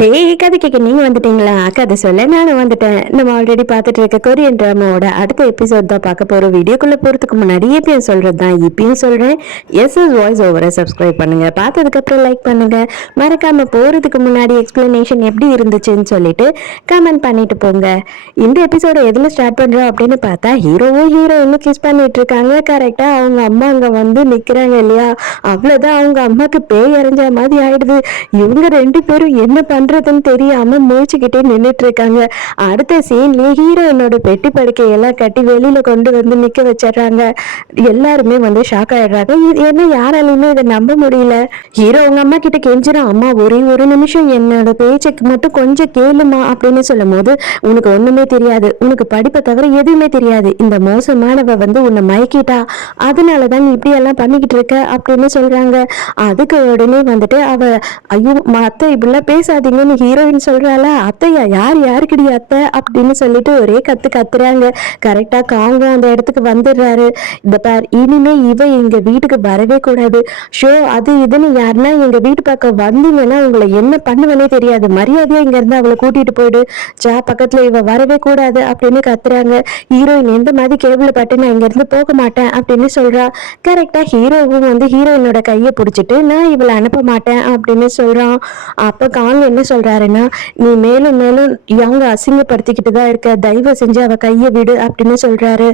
ஹே கதை கேட்க நீங்க வந்துட்டீங்களா? கதை சொல்ல நானும் வந்துட்டேன். நம்ம ஆல்ரெடி பார்த்துட்டு இருக்க கொரியன் டிராமாவோட அடுத்த எபிசோட் தான் பார்க்க போறோம். வீடியோக்குள்ள போறதுக்கு முன்னாடி எப்பயும் சொல்றது தான் இப்பயும் சொல்றேன். எஸ் வாய்ஸ் ஓவரை சப்ஸ்கிரைப் பண்ணுங்க, பார்த்ததுக்கு அப்புறம் லைக் பண்ணுங்க, மறக்காம போறதுக்கு முன்னாடி எக்ஸ்பிளனேஷன் எப்படி இருந்துச்சுன்னு சொல்லிட்டு கமெண்ட் பண்ணிட்டு போங்க. இந்த எபிசோட எதுல ஸ்டார்ட் பண்றோம் அப்படின்னு பார்த்தா ஹீரோவும் ஹீரோயினும் கிஸ் பண்ணிட்டு இருக்காங்க. கரெக்டா அவங்க அம்மா அங்க வந்து நிக்கிறாங்க இல்லையா? அவ்வளவுதான், அவங்க அம்மாக்கு பேய் அரைஞ்ச மாதிரி ஆயிடுது. இவங்க ரெண்டு பேரும் என்ன பண்றதுன்னு தெரியாம முழிச்சுக்கிட்டே நின்றுட்டு இருக்காங்க. அடுத்த சீன்லயே ஹீரோயினோட பெட்டி படுக்கையெல்லாம் கட்டி வெளியில கொண்டு வந்து நிக்க வச்சிடறாங்க. எல்லாருமே வந்து ஷாக் ஆயிடுறாங்க. இது என்ன, யாராலையுமே இதை நம்ப முடியல. ஹீரோ உங்க அம்மா கிட்ட கெஞ்சிரும், அம்மா ஒரே ஒரு நிமிஷம் என்னோட பேச்சுக்கு மட்டும் கொஞ்சம் கேளுமா அப்படின்னு சொல்லும் போது, உனக்கு ஒண்ணுமே தெரியாது, உனக்கு படிப்பை தவிர எதுவுமே தெரியாது, இந்த மோசமானவ வந்து உன்னை மயக்கிட்டா, அதனாலதான் நீ இப்படி எல்லாம் பண்ணிக்கிட்டு இருக்க அப்படின்னு சொல்றாங்க. அதுக்கு உடனே வந்துட்டு அவ, ஐயோ அத்தை இப்படிலாம் பேசாதீங்கன்னு ஹீரோயின் சொல்றாள. அத்தையா, யாருக்குடி அத்தை அப்படின்னு சொல்லிட்டு ஒரே கத்துறாங்க. கரெக்டா காங்கும் அந்த இடத்துக்கு வந்துடுறாரு. இந்த பார், இனிமே இவ எங்க வீட்டுக்கு வரவே கூடாது, ஷோ அது இதுன்னு யாருன்னா எங்க வீட்டு பக்கம் வந்தீங்கன்னா உங்களை என்ன பண்ணுவனே தெரியாது, மரியாதையா இங்க இருந்து அவளை கூட்டிட்டு போயிடு, பக்கத்துல இவ வரவே கூடாது அப்படின்னு கத்துறாங்க. ஹீரோயின் எந்த மாதிரி கேபிள் பட்டு நான் இங்க இருந்து போக மாட்டேன் அப்படின்னு சொல்றா. கரெக்டா ஹீரோவும் வந்து ஹீரோயினோட கையை பிடிச்சிட்டு நான் இவளை அனுப்ப மாட்டேன் அப்படின்னு சொல்றான். அப்ப காங் என்ன சொல்றாருன்னா, நீ மேலும் மேலும் யங்க அசிங்கப்படுத்திக்கிட்டு தான் இருக்க, தயவு செஞ்சு அவ கையை விடு அப்படின்னு சொல்றாரு.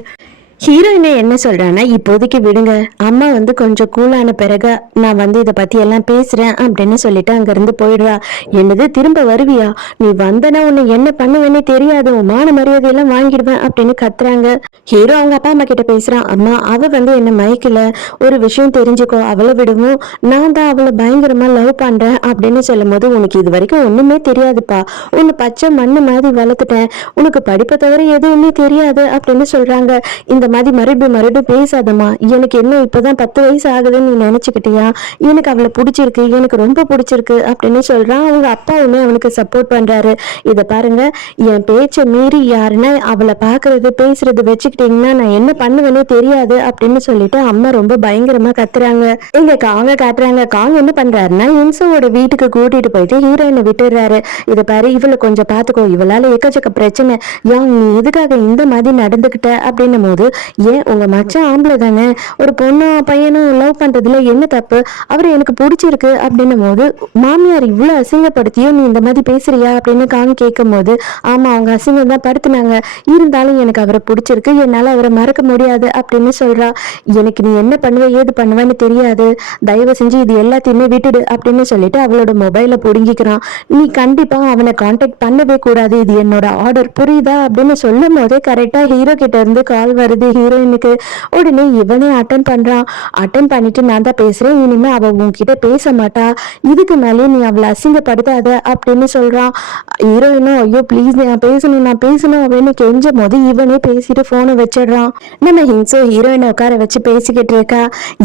ஹீரோயினை என்ன சொல்றான்னா, இப்போதைக்கு விடுங்க, அம்மா வந்து கொஞ்சம் கூலான பிறகு நான் வந்து இதை பத்தி எல்லாம் பேசுறேன் அப்படின்னு சொல்லிட்டு அங்க இருந்து போயிடுறா. என்னது, திரும்ப வருவியா? நீ வந்தனா உன்னை என்ன பண்ணுவேன்னே தெரியாது, மான மரியாதையெல்லாம் வாங்கிடுவேன் அப்படின்னு கத்துறாங்க. ஹீரோ அவங்க அப்பா அம்மா கிட்ட பேசுறான். அம்மா, அவ வந்து என்ன மயக்கல, ஒரு விஷயம் தெரிஞ்சுக்கோ, அவளை விடவும் நான் தான் அவளை பயங்கரமா லவ் பண்றேன் அப்படின்னு சொல்லும் போது, உனக்கு இது வரைக்கும் ஒண்ணுமே தெரியாதுப்பா, உன்னை பச்சை மண்ணு மாதிரி வளர்த்துட்டேன், உனக்கு படிப்பை தவிர எதுவுமே தெரியாது அப்படின்னு சொல்றாங்க. இந்த மாதிரி மறுபடியும் பேசாதம்மா, எனக்கு என்ன இப்பதான் 10 வயசு ஆகுதுன்னு நீ நினைச்சுக்கிட்டியா, எனக்கு அவளை பிடிச்சிருக்கு, எனக்கு ரொம்ப பிடிச்சிருக்கு அப்படின்னு சொல்றான். அவங்க அப்பாவுமே அவனுக்கு சப்போர்ட் பண்றாரு. இதை பாருங்க, என் பேச்சை மீறி யாருன்னா அவளை பாக்குறது பேசுறது வச்சுக்கிட்டீங்கன்னா நான் என்ன பண்ணுவேனே தெரியாது அப்படின்னு சொல்லிட்டு அம்மா ரொம்ப பயங்கரமா கத்துறாங்க. இங்க காங்க காட்டுறாங்க. காங் என்ன பண்றாருன்னா, இன்சோவோட வீட்டுக்கு கூட்டிட்டு போயிட்டு ஹீரோயினை விட்டுறாரு. இதை பாரு, இவளை கொஞ்சம் பாத்துக்கோ, இவளால எக்கச்சக்க பிரச்சனை, யாங் நீ எதுக்காக இந்த மாதிரி நடந்துகிட்ட அப்படின்னும் போது, ஏன் உங்க மச்சான் ஆம்பளை தானே, ஒரு பொண்ணும் பையனும் லவ் பண்றதுல என்ன தப்பு, அவரை எனக்கு பிடிச்சிருக்கு அப்படின்னும் போது, மாமியார் இவ்வளவு அசிங்கப்படுத்தியும் நீ இந்த மாதிரி பேசுறியா அப்படின்னு காங் கேட்கும் போது, ஆமா அவங்க அசிங்கம் தான் படுத்தினாங்க, இருந்தாலும் எனக்கு அவரை பிடிச்சிருக்கு, என்னால அவரை மறக்க முடியாது அப்படின்னு சொல்றா. எனக்கு நீ என்ன பண்ணுவ ஏது பண்ணுவேன்னு தெரியாது, தயவு செஞ்சு இது எல்லாத்தையுமே விட்டுடு அப்படின்னு சொல்லிட்டு அவளோட மொபைலை புடுங்கிக்கிறான். நீ கண்டிப்பா அவனை கான்டாக்ட் பண்ணவே கூடாது, இது என்னோட ஆர்டர், புரியுதா அப்படின்னு சொல்லும் போதே கரெக்டா ஹீரோ கிட்ட இருந்து கால் வருது ஹீரோயினுக்கு. உடனே இவனே அட்டன் பண்றான். அட்டன் பண்ணிட்டு, நான் தான் பேசுறேன், இனிமே அவ உன்கிட்ட பேச மாட்டா, இதுக்கு மேலே நீ அவளை அசிங்கப்படுத்தாத அப்படின்னு சொல்றான். ஹீரோயினும் ஐயோ ப்ளீஸ் நான் பேசணும் அப்படின்னு கெஞ்சும் போது இவனே பேசிட்டு போனை வச்சிடுறான். நம்ம ஹிங்ஸோ ஹீரோயினை உட்கார வச்சு பேசிக்கிட்டு இருக்கா.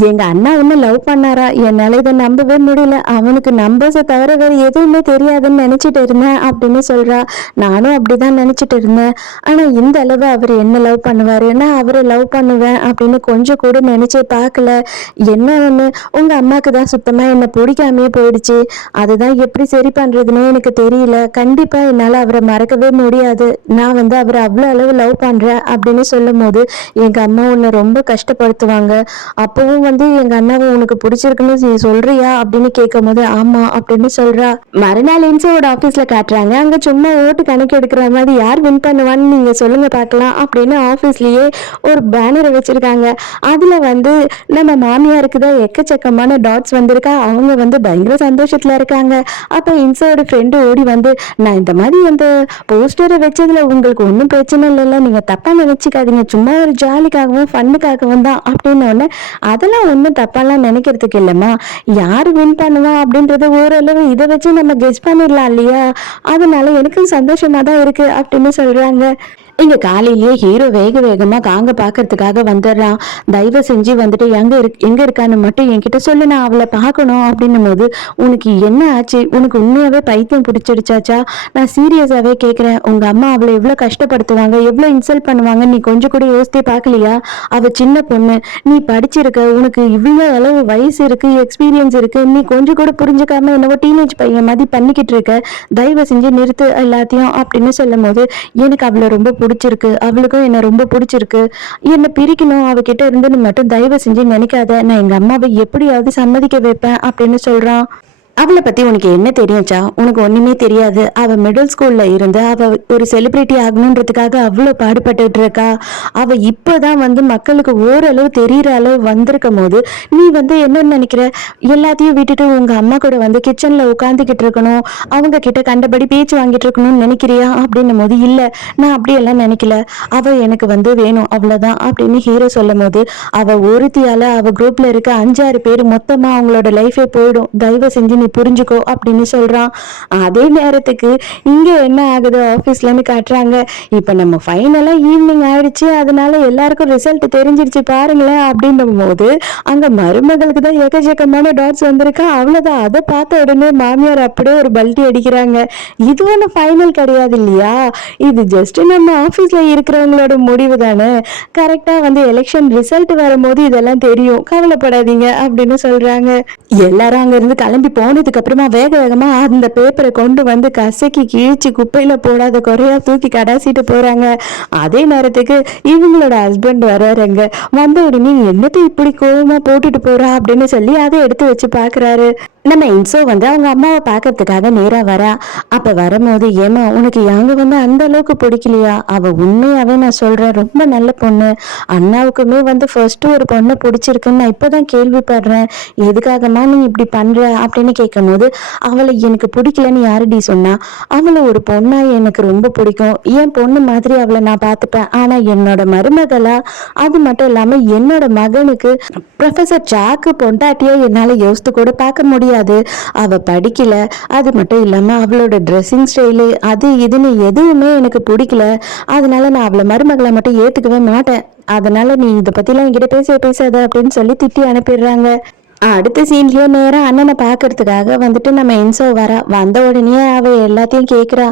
எங்க அண்ணா ஒன்னும் லவ் பண்ணாரா, என்னால இதை நம்பவே முடியல, அவனுக்கு நம்பர்ஸை தவிர வேற எதுவுமே தெரியாதுன்னு நினைச்சிட்டு இருந்தேன் அப்படின்னு சொல்றா. நானும் அப்படிதான் நினைச்சிட்டு இருந்தேன், ஆனா இந்த அளவு அவர் என்ன லவ் பண்ணுவாரு, நான் அவரை லவ் பண்ணுவேன் அப்படின்னு கொஞ்சம் கூட நினைச்சே பார்க்கல. என்ன ஒண்ணு, உங்க அம்மாக்கு தான் சுத்தமா என்ன பிடிக்காமே போயிடுச்சு, அதுதான் எப்படி சரி பண்றதுன்னு எனக்கு தெரியல, கண்டிப்பா என்னால அவரை மறக்கவே முடியாது, நான் வந்து அவரை அவ்வளவு அளவு லவ் பண்றேன் அப்படின்னு சொல்லும் போது, எங்க அம்மா உன்னை ரொம்ப கஷ்டப்படுத்துவாங்க, அப்பவும் வந்து எங்க அண்ணாவை உனக்கு பிடிச்சிருக்குன்னு நீ சொல்றியா அப்படின்னு கேட்கும் போது, ஆமா அப்படின்னு சொல்றா. மறுநாள் இன்சோட ஆபீஸ்ல காட்டுறாங்க. அங்க சும்மா ஓட்டு கணக்கு எடுக்கிற மாதிரி யார் வின் பண்ணுவான்னு நீங்க சொல்லுங்க பார்க்கலாம் அப்படின்னு ஆபீஸ்லயே ஒரு பேனரை வச்சிருக்காங்க. அதுல வந்து நம்ம மாமியாருக்கு தான் எக்கச்சக்கமான டாட்ஸ் வந்திருக்கா. அவங்க வந்து பயங்கர சந்தோஷத்துல இருக்காங்க. அப்ப இன்சோட ஃப்ரெண்டு ஓடி வந்து, நான் இந்த மாதிரி அந்த போஸ்டரை வச்சதுல உங்களுக்கு ஒன்றும் பிரச்சனை இல்லைல்ல, நீங்க தப்பா நினைச்சுக்காதீங்க, சும்மா ஒரு ஜாலிக்காகவும் ஃபன்னுக்காகவும் தான் அப்படின்னு. அதெல்லாம் ஒன்றும் தப்பாலாம் நினைக்கிறதுக்கு இல்லைம்மா, யாரு வின் பண்ணுவா அப்படின்றத ஓரளவு இதை வச்சு நம்ம கெஸ் பண்ணிடலாம் இல்லையா, அதனால எனக்கும் சந்தோஷமா தான் இருக்கு அப்படின்னு சொல்றாங்க. இங்க காலையிலேயே ஹீரோ வேக வேகமா காங்க பாக்குறதுக்காக வந்துடுறான். தயவு செஞ்சு வந்துட்டு எங்க இருக்கான்னு மட்டும் என்கிட்ட சொல்லு, நான் அவளை பார்க்கணும் அப்படின்னும் போது, உனக்கு என்ன ஆச்சு? உனக்கு உண்மையாவே பைத்தியம் பிடிச்சிடுச்சாச்சா? நான் சீரியஸாவே கேக்குறேன். உங்க அம்மா அவளை எவ்வளவு கஷ்டப்படுத்துவாங்க, எவ்வளவு இன்சல்ட் பண்ணுவாங்க, நீ கொஞ்சம் கூட யோசித்தே பார்க்கலையா? அவ சின்ன பொண்ணு, நீ படிச்சிருக்க, உனக்கு இவ்வளவு அளவு வயசு இருக்கு, எக்ஸ்பீரியன்ஸ் இருக்கு, நீ கொஞ்சம் கூட புரிஞ்சுக்காம என்னவோ டீனேஜ் பையன் மாதிரி பண்ணிக்கிட்டு இருக்க. தயவு செஞ்சு நிறுத்து எல்லாத்தையும் அப்படின்னு சொல்லும் போது, எனக்கு அவளை ரொம்ப பிடிச்சிருக்கு, அவளுக்கும் என்ன ரொம்ப பிடிச்சிருக்கு, என்ன பிரிக்கணும் அவகிட்ட இருந்து மட்டும் தயவு செஞ்சு நினைக்காத, நான் எங்க அம்மாவை எப்படியாவது சம்மதிக்க வைப்பேன் அப்படின்னு சொல்றான். அவளை பத்தி உனக்கு என்ன தெரியும்ச்சா? உனக்கு ஒண்ணுமே தெரியாது. அவ மிடில் ஸ்கூல்ல இருந்து அவ ஒரு செலிபிரிட்டி ஆகணுன்றதுக்காக அவ்வளவு பாடுபட்டுட்டு இருக்கா. அவ இப்பதான் வந்து மக்களுக்கு ஓரளவு தெரியற அளவு வந்திருக்கும் போது நீ வந்து என்ன நினைக்கிற? எல்லாத்தையும் விட்டுட்டு உங்க அம்மா கூட வந்து கிச்சன்ல உட்காந்துக்கிட்டு இருக்கணும், அவங்க கிட்ட கண்டபடி பேச்சு வாங்கிட்டு இருக்கணும்னு நினைக்கிறியா அப்படின்னும் போது, இல்ல நான் அப்படியெல்லாம் நினைக்கல, அவ எனக்கு வந்து வேணும் அவ்வளவுதான் அப்படின்னு ஹீரோ சொல்லும் போது, அவ ஒருத்தியால அவ குரூப்ல இருக்க 5-6 பேர் மொத்தமா அவங்களோட லைஃபே போயிடும், தயவு செஞ்சு நீ புரிஞ்சுக்கோ அப்படின்னு சொல்றான். அதே நேரத்துக்கு இங்க என்ன ஆகுது, ஆபீஸ்லன்னு காட்டுறாங்க. இப்ப நம்ம ஃபைனலா ஈவினிங் ஆயிடுச்சு, அதனால எல்லாருக்கும் ரிசல்ட் தெரிஞ்சிருச்சு பாருங்களேன் அப்படின்னும் போது, அங்க மருமகளுக்கு தான் எக்கச்சக்கமான டாட்ஸ் வந்திருக்கா. அவ்வளவுதான். அதை பார்த்த உடனே மாமியார் அப்படியே ஒரு பல்ட்டி அடிக்கிறாங்க. இது ஒண்ணு ஃபைனல் கிடையாது இல்லையா, இது ஜஸ்ட் நம்ம ஆபீஸ்ல இருக்கிறவங்களோட முடிவு தானே, கரெக்டா வந்து எலெக்ஷன் ரிசல்ட் வரும்போது இதெல்லாம் தெரியும், கவலைப்படாதீங்க அப்படின்னு சொல்றாங்க. எல்லாரும் அங்க இருந்து கிளம்பி போனதுக்கு அப்புறமா வேக வேகமா அந்த பேப்பரை கொண்டு வந்து கசக்கி கிழிச்சு குப்பையில போடாத குறையா தூக்கி கடாசிட்டு போறாங்க. அதே நேரத்துக்கு இவங்களோட ஹஸ்பண்ட் வர்றாருங்க. வந்த உடனே என்னத்தை இப்படி கோவமா போட்டுட்டு போறா அப்படின்னு சொல்லி அதை எடுத்து வச்சு பாக்குறாரு. நம்ம இன்சோ வந்து அவங்க அம்மாவை பாக்கிறதுக்காக நேரா வரா. அப்ப வரும்போது, ஏமா உனக்கு அங்க வந்து அந்த அளவுக்கு பிடிக்கலையா? அவ உண்மையாவே நான் சொல்றேன் ரொம்ப நல்ல பொண்ணு, அண்ணாவுக்குமே வந்து ஃபர்ஸ்ட் ஒரு பொண்ணை பிடிச்சிருக்குன்னு நான் இப்பதான் கேள்விப்படுறேன், எதுக்காகமா நீ இப்படி பண்ற அப்படின்னு கேட்கும் போது, அவளை எனக்கு பிடிக்கலன்னு யாருடி சொன்னா? அவளை ஒரு பொண்ணா எனக்கு ரொம்ப பிடிக்கும், என் பொண்ணு மாதிரி அவளை நான் பார்த்துப்பேன், ஆனா என்னோட மருமகளா, அது மட்டும் இல்லாம என்னோட மகனுக்கு ப்ரொஃபசர் ஜாக்கு பொண்டாட்டியா என்னால யோசித்து கூட பார்க்க முடியாது, அவ படிக்கல, அது மட்டும் இல்லாம அவளோட ட்ரெஸ்ஸிங் ஸ்டைலு அது இதுன்னு எதுவுமே எனக்கு பிடிக்கல, அதனால நான் அவளை மருமகளை மட்டும் ஏத்துக்கவே மாட்டேன், அதனால நீ இதை பத்திலாம் என்கிட்ட பேசாத அப்படின்னு சொல்லி திட்டி அனுப்பிடுறாங்க. அடுத்த சீன்லயே நேரம் அண்ணனை பாக்குறதுக்காக வந்துட்டு நம்ம இன்சோ வந்த உடனே அவ எல்லாத்தையும் கேக்குறா.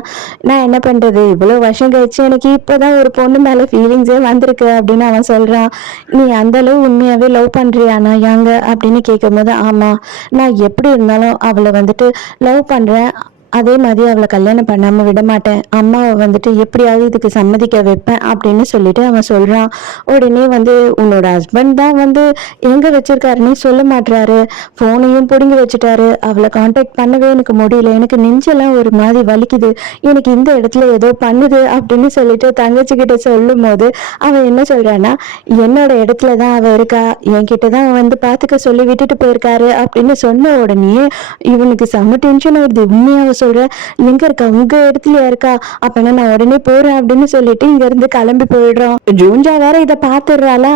நான் என்ன பண்றது, இவ்வளவு வருஷம் கழிச்சு எனக்கு இப்பதான் ஒரு பொண்ணு மேல ஃபீலிங்ஸே வந்திருக்கு அப்படின்னு அவன் சொல்றான். நீ அந்த அளவு உண்மையாவே லவ் பண்றியானா யாங்க அப்படின்னு கேட்கும் போது, ஆமா நான் எப்படி இருந்தாலும் அவளை வந்துட்டு லவ் பண்றேன், அதே மாதிரி அவளை கல்யாணம் பண்ணாம விட மாட்டேன், அம்மாவை வந்துட்டு எப்படியாவது இதுக்கு சம்மதிக்க வைப்பேன் அப்படின்னு சொல்லிட்டு அவன் சொல்றான். உடனே வந்து உன்னோட ஹஸ்பண்ட் தான் வந்து எங்க வச்சிருக்காருன்னு சொல்ல மாட்டாரு, போனையும் பிடுங்கி வச்சுட்டாரு, அவளை கான்டாக்ட் பண்ணவே எனக்கு முடியல, எனக்கு நெஞ்செல்லாம் ஒரு மாதிரி வலிக்குது, எனக்கு இந்த இடத்துல ஏதோ பண்ணுது அப்படின்னு சொல்லிட்டு தங்கச்சி கிட்ட சொல்லும் போது அவன் என்ன சொல்றான்னா, என்னோட இடத்துல தான் அவ இருக்கா, என்கிட்டதான் வந்து பாத்துக்க சொல்லி விட்டுட்டு போயிருக்காரு அப்படின்னு சொன்ன உடனே இவனுக்கு செம்ம டென்ஷன் ஆயிடுது. உண்மையாக சொல்ற, எங்க இருக்கா, உங்க இடத்துலயா இருக்கா, அப்பனா நான் உடனே போறேன் அப்படின்னு சொல்லிட்டு இங்க இருந்து கிளம்பி போயிடுறான். ஜூன்ஜா வேற இதை பாத்துடுறாளா,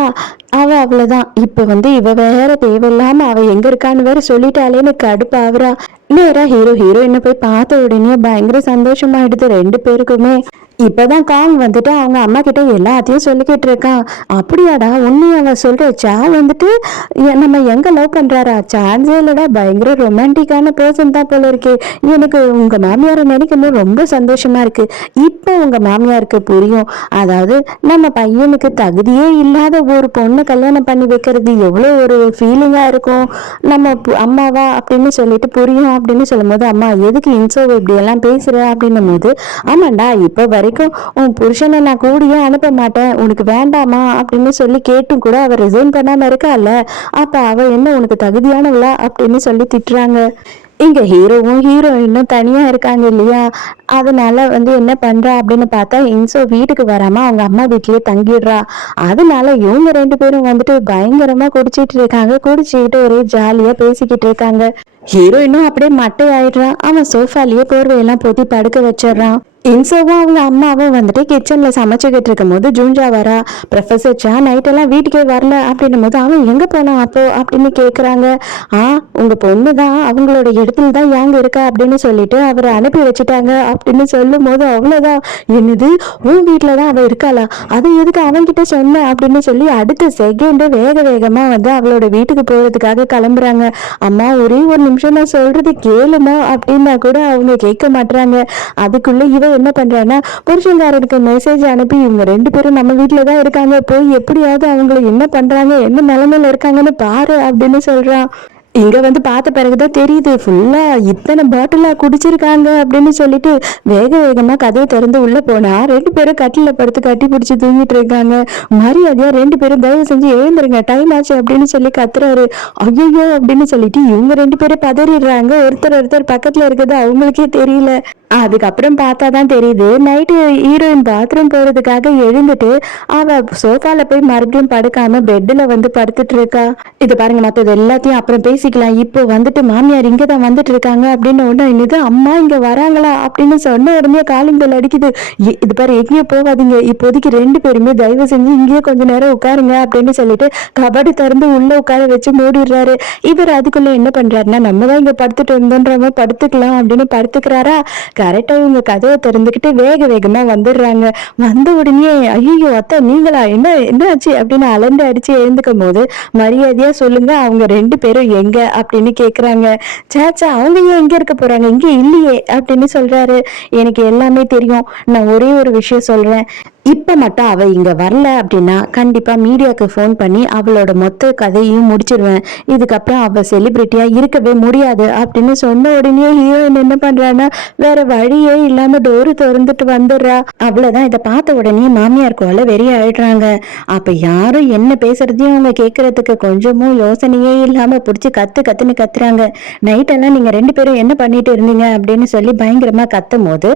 அவ அவ்வளவுதான். இப்ப வந்து இவ வேற தேவையில்லாம அவ எங்க இருக்கான்னு வேற சொல்லிட்டாலேன்னு கடுப்பாவறா. நேரா ஹீரோயினை போய் பார்த்த உடனே பயங்கர சந்தோஷமாயிடுது ரெண்டு பேருக்குமே. இப்பதான் காங் வந்துட்டு அவங்க அம்மா கிட்ட எல்லாத்தையும் சொல்லிக்கிட்டு இருக்கான். அப்படியாடா, உண்மையை அவ சொல்றச்சா வந்துட்டு நம்ம எங்க லவ் பண்றாரா, சான்ஸே இல்லடா, பயங்கர ரொமான்டிக்கான பர்சன் தான் போல இருக்கு, எனக்கு உங்க மாமியாரை நினைக்கும் போது ரொம்ப சந்தோஷமா இருக்கு. இப்போ உங்க மாமியாருக்கு புரியும், அதாவது நம்ம பையனுக்கு தகுதியே இல்லாத ஒரு பொண்ணை கல்யாணம் பண்ணி வைக்கிறது எவ்வளவு ஒரு ஃபீலிங்கா இருக்கும், நம்ம அம்மாவா அப்படின்னு சொல்லிட்டு புரியும் அப்படின்னு சொல்லும் போது, அம்மா எதுக்கு இன்சோவை இப்படி எல்லாம் பேசுற அப்படின்னும் போது, ஆமாண்டா இப்ப வரைக்கும் உன் புருஷனை நான் கூடியே அனுப்ப மாட்டேன், உனக்கு வேண்டாமா அப்படின்னு சொல்லி கேட்டும் கூட அவ ரிசைன் பண்ணாம இருக்கால, அப்ப அவ என்ன உனக்கு தகுதியானவளா அப்படின்னு சொல்லி திட்டுறாங்க. இங்க ஹீரோவும் ஹீரோயினும் தனியா இருக்காங்க இல்லையா, அதனால வந்து என்ன பண்றா அப்படின்னு பார்த்தா, இன்சோ வீட்டுக்கு வராம அவங்க அம்மா வீட்லயே தங்கிடுறா. அதனால இவங்க ரெண்டு பேரும் வந்துட்டு பயங்கரமா குடிச்சிட்டு இருக்காங்க, குடிச்சுக்கிட்டு ஒரே ஜாலியா பேசிக்கிட்டு இருக்காங்க. ஹீரோயினும் அப்படியே மட்டை ஆயிடுறான். அவன் சோஃபாலேயே போர்வையெல்லாம் போத்தி படுக்க வச்சிடறான். இன்சோவும் அவங்க அம்மாவும் வந்துட்டு கிச்சன்ல சமைச்சுக்கிட்டு இருக்கும் போது ஜூன்ஜா வரா. ப்ரொஃபசர் சா நைட்டெல்லாம் வீட்டுக்கே வரல அப்படின்னும் போது அவன் எங்க போனான் அப்போ அப்படின்னு கேக்குறாங்க. உங்க பொண்ணு தான் அவங்களோட இடத்துல தான் யாங்க இருக்கா அப்படின்னு சொல்லிட்டு அவரை அனுப்பி வச்சுட்டாங்க அப்படின்னு சொல்லும் போது அவ்வளவுதான். என்னது, உன் வீட்டுலதான் அவ இருக்காளா, அதை எதுக்கு அவன்கிட்ட சொன்ன அப்படின்னு சொல்லி அடுத்த செகண்ட் வேக வேகமா வந்து அவளோட வீட்டுக்கு போறதுக்காக கிளம்புறாங்க. அம்மா ஒரே ஒரு நிமிஷம் நான் சொல்றது கேளுமா அப்படின்னா கூட அவங்க கேட்க மாட்டாங்க. அதுக்குள்ள இவ என்ன பண்றான்னா புருஷன்காரருக்கு மெசேஜ் அனுப்பி இவங்க 2 பேரும் நம்ம வீட்டுல தான் இருக்காங்க, போய் எப்படியாவது அவங்களை என்ன பண்றாங்க என்ன நிலைமையில இருக்காங்கன்னு பாரு அப்படின்னு சொல்றான். இங்க வந்து பார்த்த பிறகுதான் தெரியுது ஃபுல்லா இத்தனை பாட்டிலா குடிச்சிருக்காங்க அப்படின்னு சொல்லிட்டு வேக வேகமா கதவை திறந்து உள்ள போனா 2 பேரும் கட்டில படுத்து கட்டி பிடிச்சி தூங்கிட்டு இருக்காங்க. மரியாதையா 2 பேரும் தயவு செஞ்சு எழுந்துருங்க, டைம் ஆச்சு அப்படின்னு சொல்லி கத்துறாரு. ஐயோ அப்படின்னு சொல்லிட்டு இவங்க 2 பேரும் பதறிடுறாங்க. ஒருத்தர் பக்கத்துல இருக்கிறது அவங்களுக்கே தெரியல. அதுக்கப்புறம் பார்த்தாதான் தெரியுது நைட்டு ஹீரோயின் பாத்ரூம் போறதுக்காக எழுந்துட்டு அவ சோஃபால போய் மறுபடியும் படுக்காம பெட்ல வந்து படுத்துட்டு இருக்கா. இது பாருங்க, மற்றது எல்லாத்தையும் அப்புறம் பேசிக்கலாம், இப்போ வந்துட்டு மாமியார் இங்கதான் வந்துட்டு இருக்காங்க அப்படின்னு உடனே இது அம்மா இங்க வராங்களா அப்படின்னு சொன்ன உடனே காலிங் பெல் அடிக்குது. இது பாரு எங்கேயும் போகாதீங்க, இப்போதைக்கு 2 பேருமே தயவு செஞ்சு இங்கேயே கொஞ்ச நேரம் உட்காருங்க அப்படின்னு சொல்லிட்டு கபடி திறந்து உள்ள உட்கார வச்சு மூடிடுறாரு. இவர் அதுக்குள்ள என்ன பண்றாருன்னா நம்ம தான் இங்க படுத்துட்டு இருந்தோன்றவங்க படுத்துக்கலாம் அப்படின்னு படுத்துக்கிறாரா. கரெக்டா இவங்க கதவை திறந்துக்கிட்டு வேக வேகமா வந்துடுறாங்க. வந்த உடனே ஐயோ அத்தை நீங்களா, என்ன ஆச்சு அப்படின்னு அலண்டு அடிச்சு எழுந்துக்கும் போது மரியாதையா சொல்லுங்க அவங்க 2 பேரும் எங்க அப்படின்னு கேக்குறாங்க. சேச்சா அவங்க ஏன் எங்க இருக்க போறாங்க, இங்க இல்லையே அப்படின்னு சொல்றாரு. எனக்கு எல்லாமே தெரியும், நான் ஒரே ஒரு விஷயம் சொல்றேன், இப்ப மட்டும் அவ இங்க வரல அப்படின்னா கண்டிப்பா மீடியாவுக்கு ஃபோன் பண்ணி அவளோட மொத்த கதையும் முடிச்சிருவேன், இதுக்கப்புறம் அவ செலிபிரிட்டியா இருக்கவே முடியாது அப்படின்னு சொன்ன உடனே ஹீரோயின் என்ன பண்றான்னா வேற வழியே இல்லாம டோரு திறந்துட்டு வந்துடுறா. அவ்வளவுதான். இதை பார்த்த உடனே மாமியார் கோல வெறி ஆயிடுறாங்க. அப்ப யாரும் என்ன பேசுறதையும் அவங்க கேட்கறதுக்கு கொஞ்சமும் யோசனையே இல்லாம பிடிச்சி கத்துன்னு கத்துறாங்க. நைட்டெல்லாம் நீங்க 2 பேரும் என்ன பண்ணிட்டு இருந்தீங்க அப்படின்னு சொல்லி பயங்கரமா கத்தும் போது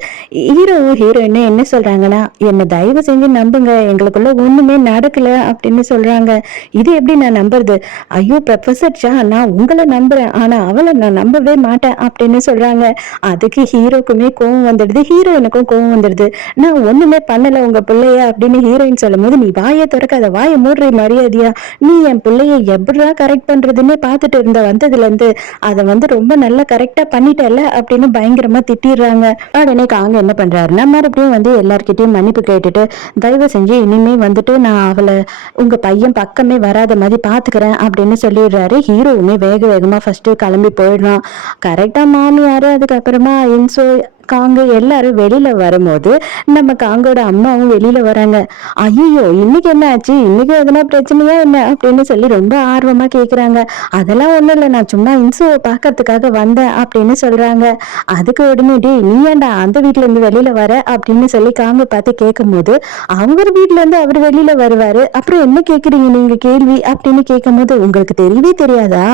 ஹீரோயின் என்ன சொல்றாங்கன்னா என்ன தயவு செஞ்சு நம்புங்க, எங்களுக்குள்ள ஒண்ணுமே நடக்கல அப்படின்னு சொல்றாங்க. இது எப்படி நான் நம்புறது, ஐயோ ப்ரொஃபசர் ஷா நான் உங்களை நம்புறேன் ஆனா அவளை நான் நம்பவே மாட்டேன் அப்படின்னு சொல்றாங்க. அதுக்கு ஹீரோக்குமே கோவம் வந்துடுது, ஹீரோயினுக்கும் கோவம் வந்துடுது. நான் ஒண்ணுமே பண்ணல உங்க பிள்ளைய அப்படின்னு ஹீரோயின் சொல்லும் போது நீ வாயை திறக்காத, வாயை மூடுற மரியாதையா, நீ என் பிள்ளைய எப்படா கரெக்ட் பண்றதுன்னே பார்த்துட்டு இருந்த வந்ததுல இருந்து அதை வந்து ரொம்ப நல்லா கரெக்டா பண்ணிட்டல அப்படின்னு பயங்கரமா திட்டிடுறாங்க. உடனே காங்க என்ன பண்றாருன்னா மறுபடியும் வந்து எல்லார்கிட்டயும் மன்னிப்பு கேட்டுட்டு தயவு செஞ்சு இனிமே வந்துட்டு நான் அவளை உங்க பையன் பக்கமே வராத மாதிரி பாத்துக்கிறேன் அப்படின்னு சொல்லிடுறாரு. ஹீரோவுமே வேக வேகமா ஃபர்ஸ்ட் கிளம்பி போயிடுறான். கரெக்டா மாமியாரு அதுக்கப்புறமா இன்சோ காங்க எல்லாரும் வெளியில வரும்போது நம்ம காங்கோட அம்மாவும் வெளியில வராங்க. ஐயோ இன்னைக்கு என்ன ஆச்சு, இன்னைக்கு எதனா பிரச்சனையா என்ன அப்படின்னு சொல்லி ரொம்ப ஆர்வமா கேக்குறாங்க. அதெல்லாம் ஒண்ணும் இல்லை, நான் சும்மா இன்சுவை பாக்கிறதுக்காக வந்தேன் அப்படின்னு சொல்றாங்க. அதுக்கு உடனே நீ ஏன்டா அந்த வீட்டுல இருந்து வெளியில வர அப்படின்னு சொல்லி காங்க பார்த்து கேட்கும் போது அவங்க வீட்டுல இருந்து அவர் வெளியில வருவாரு, அப்புறம் என்ன கேக்குறீங்க நீங்க கேள்வி அப்படின்னு கேட்கும் போது உங்களுக்கு தெரியவே தெரியாதா,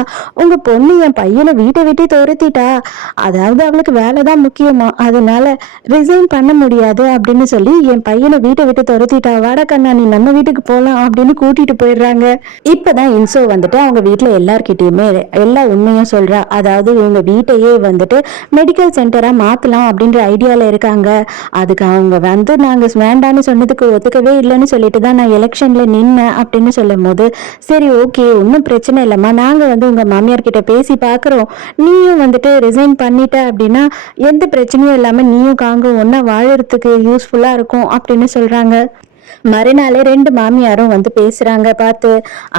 உங்க பொண்ணு என் பையனை வீட்டை விட்டு துரத்திட்டா, அதாவது அவளுக்கு வேலைதான் முக்கியமா, அதனால ரிசைன் பண்ண முடியாது அப்படின்னு சொல்லி என் பையனை வீட்டை விட்டு துரத்திட்டா, வாடா கண்ணா நீ நம்ம வீட்டுக்கு போலாம் அப்படின்னு கூட்டிட்டு போயிடுறாங்க. இப்பதான் இன்சோ வந்துட்டு அவங்க வீட்டுல எல்லார்கிட்டயுமே எல்லா உண்மையும் சொல்றா. அதாவது இவங்க வீட்டையே வந்துட்டு மெடிக்கல் சென்டரா மாத்தலாம் அப்படின்ற ஐடியால இருக்காங்க. அதுக்கு அவங்க வந்து நாங்க வேண்டான்னு சொன்னதுக்கு ஒத்துக்கவே இல்லைன்னு சொல்லிட்டு தான் நான் எலெக்ஷன்ல நின்னேன் அப்படின்னு சொல்லும் போது சரி ஓகே ஒன்னும் பிரச்சனை இல்லம்மா, நாங்க வந்து உங்க மாமியார் கிட்ட பேசி பாக்குறோம், நீயும் வந்துட்டு ரிசைன் பண்ணிட்ட அப்படின்னா எந்த பிரச்சனையும் இல்லாம நீயும் காங்க ஒன்னா வாழறதுக்கு யூஸ்ஃபுல்லா இருக்கும் அப்படின்னு சொல்றாங்க. மறுநாளே 2 மாமியாரும் வந்து பேசுறாங்க பார்த்து.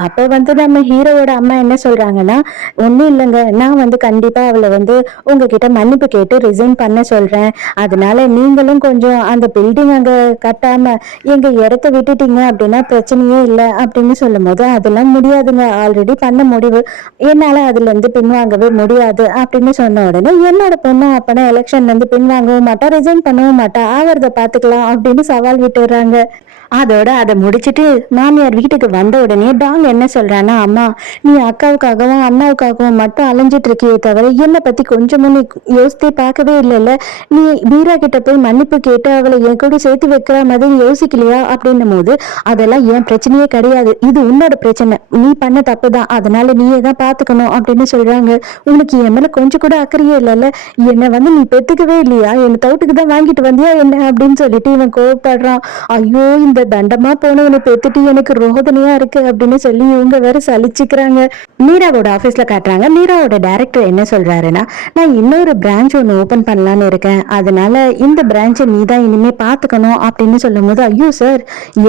அப்ப வந்து நம்ம ஹீரோவோட அம்மா என்ன சொல்றாங்கன்னா ஒன்னும் இல்லைங்க, நான் வந்து கண்டிப்பா அவளை வந்து உங்ககிட்ட மன்னிப்பு கேட்டு ரிசைன் பண்ண சொல்றேன், அதனால நீங்களும் கொஞ்சம் அந்த பில்டிங் அங்க கட்டாம எங்க இடத்த விட்டுட்டீங்க அப்படின்னா பிரச்சனையே இல்லை அப்படின்னு சொல்லும் போது அதெல்லாம் முடியாதுங்க, ஆல்ரெடி பண்ண முடிவு, என்னால அதுல இருந்து பின்வாங்கவே முடியாது அப்படின்னு சொன்ன உடனே என்னோட பொண்ணு அப்பனா எலெக்ஷன்ல இருந்து பின்வாங்கவும் மாட்டா, ரிசைன் பண்ணவும் மாட்டா, ஆவறத பாத்துக்கலாம் அப்படின்னு சவால் விட்டுறாங்க. அதோட அதை முடிச்சிட்டு மாமியார் வீட்டுக்கு வந்த உடனே டாங் என்ன சொல்றான்னா, அம்மா நீ அக்காவுக்காகவும் அண்ணாவுக்காகவும் மட்டும் அலைஞ்சிட்டு இருக்கியே தவிர என்னை பத்தி கொஞ்சமும் நீ யோசித்தே பார்க்கவே இல்லைல்ல. நீ மீரா கிட்ட போய் மன்னிப்பு கேட்டு அவளை என் கூட சேர்த்து வைக்கிற மாதிரி யோசிக்கலையா அப்படின்னும் போது, அதெல்லாம் என் பிரச்சனையே கிடையாது, இது உன்னோட பிரச்சனை, நீ பண்ண தப்பு தான், அதனால நீயே தான் பாத்துக்கணும் அப்படின்னு சொல்றாங்க. உனக்கு என் மேல கொஞ்சம் கூட அக்கறையே இல்லைல்ல, என்னை வந்து நீ பெத்துக்கவே இல்லையா, என்னை தவிட்டுக்கு தான் வாங்கிட்டு வந்தியா என்ன அப்படின்னு சொல்லிட்டு இவன் கோவப்படுறான். ஐயோ இந்த தண்டமா போனவனை பெத்துட்டு எனக்கு ரோதனையா இருக்கு அப்படின்னு சொல்லி இவங்க வேற சலிச்சுக்கிறாங்க. மீராவோட ஆபீஸ்ல காட்டுறாங்க. மீராவோட டைரக்டர் என்ன சொல்றாருன்னா, நான் இன்னொரு பிரான்ச் ஒன்று ஓபன் பண்ணலான்னு இருக்கேன், அதனால இந்த பிரான்ச்சை நீ தான் இனிமே பாத்துக்கணும் அப்படின்னு சொல்லும் போது, ஐயோ சார்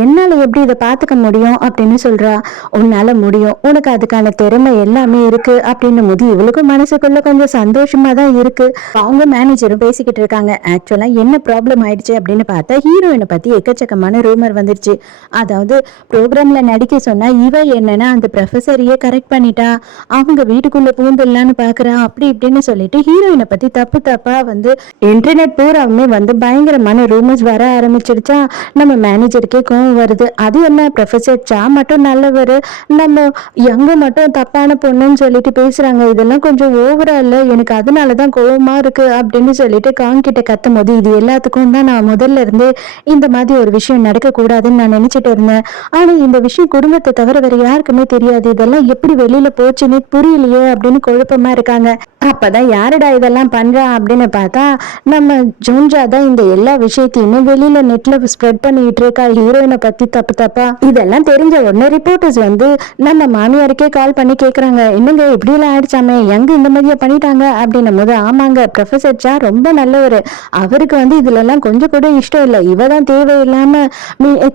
என்னால எப்படி இதை பாத்துக்க முடியும் அப்படின்னு சொல்றா. உன்னால முடியும், உனக்கு அதுக்கான திறமை எல்லாமே இருக்கு அப்படின்னும் போது இவளுக்கும் மனசுக்குள்ள கொஞ்சம் சந்தோஷமா தான் இருக்கு. அவங்க மேனேஜரும் பேசிக்கிட்டு இருக்காங்க. ஆக்சுவலா என்ன ப்ராப்ளம் ஆயிடுச்சு அப்படின்னு பார்த்தா, ஹீரோயினை பத்தி எக்கச்சக்கமான ரூமர் வந்துருச்சு. அதாவது ப்ரோக்ராம்ல நடிக்க சொன்னா இவ என்னன்னா அந்த ப்ரொஃபஸரையே கரெக்ட் பண்ணிட்டா, அவங்க வீட்டுக்குள்ள பூந்துடலான்னு பாக்குறா, அப்படி இப்படின்னு சொல்லிட்டு ஹீரோயினை பத்தி தப்பு தப்பா வந்து இன்டர்நெட் பூராவுமே வந்து பயங்கரமான ரூமர்ஸ் வர ஆரம்பிச்சிடுச்சா. நம்ம மேனேஜருக்கே கோவம் வருது. அது என்ன ப்ரொஃபஸர் சா மட்டும் நல்லவர், நம்ம எங்க மட்டும் தப்பான பொண்ணுன்னு சொல்லிட்டு பேசுறாங்க, இதெல்லாம் கொஞ்சம் ஓவரா இல்ல, எனக்கு அதனாலதான் கோவமா இருக்கு அப்படின்னு சொல்லிட்டு காங் கிட்ட கத்தும் போது, இது எல்லாத்துக்கும் தான் நான் முதல்ல இருந்தே இந்த மாதிரி ஒரு விஷயம் நடக்க கூடாதுன்னு நான் நினைச்சிட்டு இருந்தேன். ஆனா இந்த விஷயம் குடும்பத்தை தவிர வேற யாருக்குமே தெரியாது, இதெல்லாம் எப்படி வெளியில போச்சுன்னு புரியலையே அப்படின்னு குழப்பமா இருக்காங்க. அப்பதான் யாருடா இதெல்லாம் பண்றா அப்படின்னு பார்த்தா, நம்ம ஜோன்ஜா தான் இந்த எல்லா விஷயத்தையுமே வெளியில நெட்ல ஸ்ப்ரெட் பண்ணிட்டு இருக்கா, ஹீரோயினை பத்தி தப்பு தப்பா. இதெல்லாம் தெரிஞ்ச உடனே ரிப்போர்ட்டர்ஸ் வந்து நம்ம மாமியாருக்கே கால் பண்ணி கேக்குறாங்க, என்னங்க இப்படி எல்லாம் ஆயிடுச்சாமே, எங்க இந்த மாதிரியா பண்ணிட்டாங்க அப்படின்னும் போது, ஆமாங்க ப்ரொஃபசர் சா ரொம்ப நல்லவர், அவருக்கு வந்து இதுல எல்லாம் கொஞ்சம் கூட இஷ்டம் இல்லை, இவதான் தேவையில்லாம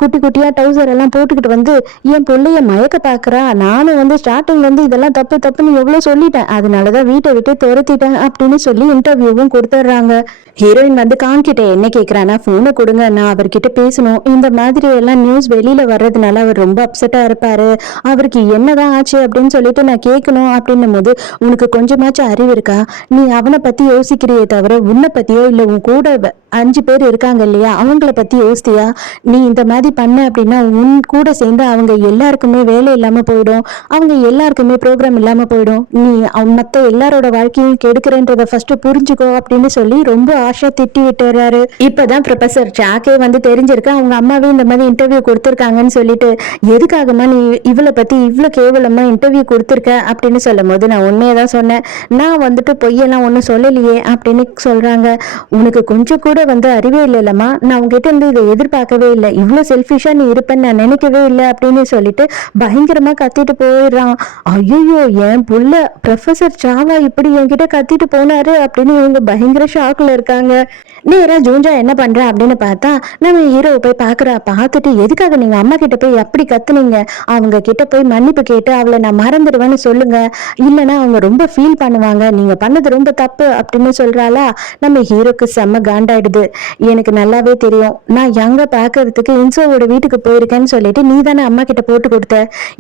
குட்டி குட்டியா டவுசர் எல்லாம் போட்டுக்கிட்டு வந்து என் பிள்ளைய மயக்க பாக்குறா, நானும் வந்து ஸ்டார்டிங்ல இருந்து இதெல்லாம் தப்பு தப்புன்னு எவ்வளவு சொல்லிட்டேன், அதனாலதான் வீட்டை விட்டு துரத்திட்டேன் அப்படின்னு சொல்லி இன்டர்வியூவும் கொடுத்துட்றாங்க. ஹீரோயின் வந்து காங் கிட்ட என்ன கேக்குறானா, போனை கொடுங்க, நான் அவர்கிட்ட பேசணும், இந்த மாதிரி எல்லாம் நியூஸ் வெளியில வர்றதுனால அவர் ரொம்ப அப்செட்டா இருப்பாரு, அவருக்கு என்னதான் ஆச்சு அப்படின்னு சொல்லிட்டு நான் கேட்கணும் அப்படின்னும் போது, உனக்கு கொஞ்சமாச்சும் அறிவு இருக்கா, நீ அவனை பத்தி யோசிக்கிறியே தவிர உன்னை பத்தியோ இல்ல உன் கூட 5 பேர் இருக்காங்க இல்லையா அவங்கள பத்தி யோசித்தியா, நீ இந்த மாதிரி பண்ண அப்படின்னா உன் கூட சேர்ந்து அவங்க எல்லாருக்குமே வேலை இல்லாம போயிடும், அவங்க எல்லாருக்குமே ப்ரோக்ராம் இல்லாம போயிடும், நீ மத்த எல்லாரோட வாழ்க்கையும் கெடுக்கிறன்றத ஃபர்ஸ்ட் புரிஞ்சுக்கோ அப்படின்னு சொல்லி ரொம்ப ஆஷா திட்டி விட்டுறாரு. இப்பதான் ப்ரொஃபசர் சாக்கே வந்து தெரிஞ்சிருக்கு அவங்க அம்மாவே இந்த மாதிரி இன்டர்வியூ கொடுத்துருக்காங்கன்னு சொல்லிட்டு, எதுக்காகமா நீ இவளை பத்தி இவ்வளவு கேவலமா இன்டர்வியூ கொடுத்துருக்க அப்படின்னு சொல்லும் போது, நான் உண்மையதான் சொன்னேன், நான் வந்துட்டு பொய்யெல்லாம் ஒன்னும் சொல்லலையே அப்படின்னு சொல்றாங்க. உனக்கு கொஞ்சம் கூட வந்து அறிவே இல்லைல்லம்மா, நான் உங்ககிட்ட இருந்து இதை எதிர்பார்க்கவே இல்லை, இவ்வளவு செல்ஃபிஷா நீ இருப்பேன்னு நான் நினைக்கவே இல்லை அப்படின்னு சொல்லிட்டு பயங்கரமா கத்திட்டு போயிடுறான். ஐயோ என் புள்ள ப்ரொஃபசர் சாவா இப்படி என்கிட்ட கத்திட்டு போனாரு அப்படின்னு இவங்க பயங்கர ஷாக்ல இருக்காங்க. நேரா ஜூன்ஜா என்ன பண்றா அப்படின்னு பார்த்தா, நம்ம ஹீரோவை போய் பாக்குறா. பார்த்துட்டு, எதுக்காக நீங்க அம்மா கிட்ட போய் அப்படி கத்துனீங்க, அவங்க கிட்ட போய் மன்னிப்பு கேட்டு அவளை நான் மறந்துடுவேன்னு சொல்லுங்க, இல்லைன்னா அவங்க ரொம்ப ஃபீல் பண்ணுவாங்க, நீங்க பண்ணது ரொம்ப தப்பு அப்படின்னு சொல்றாளா. நம்ம ஹீரோக்கு செம்ம காண்டாயிடுது. எனக்கு நல்லாவே தெரியும், நான் எங்க பாக்குறதுக்கு இன்சோவோட வீட்டுக்கு போயிருக்கேன்னு சொல்லிட்டு நீ தானே அம்மா கிட்ட போட்டு கொடுத்த,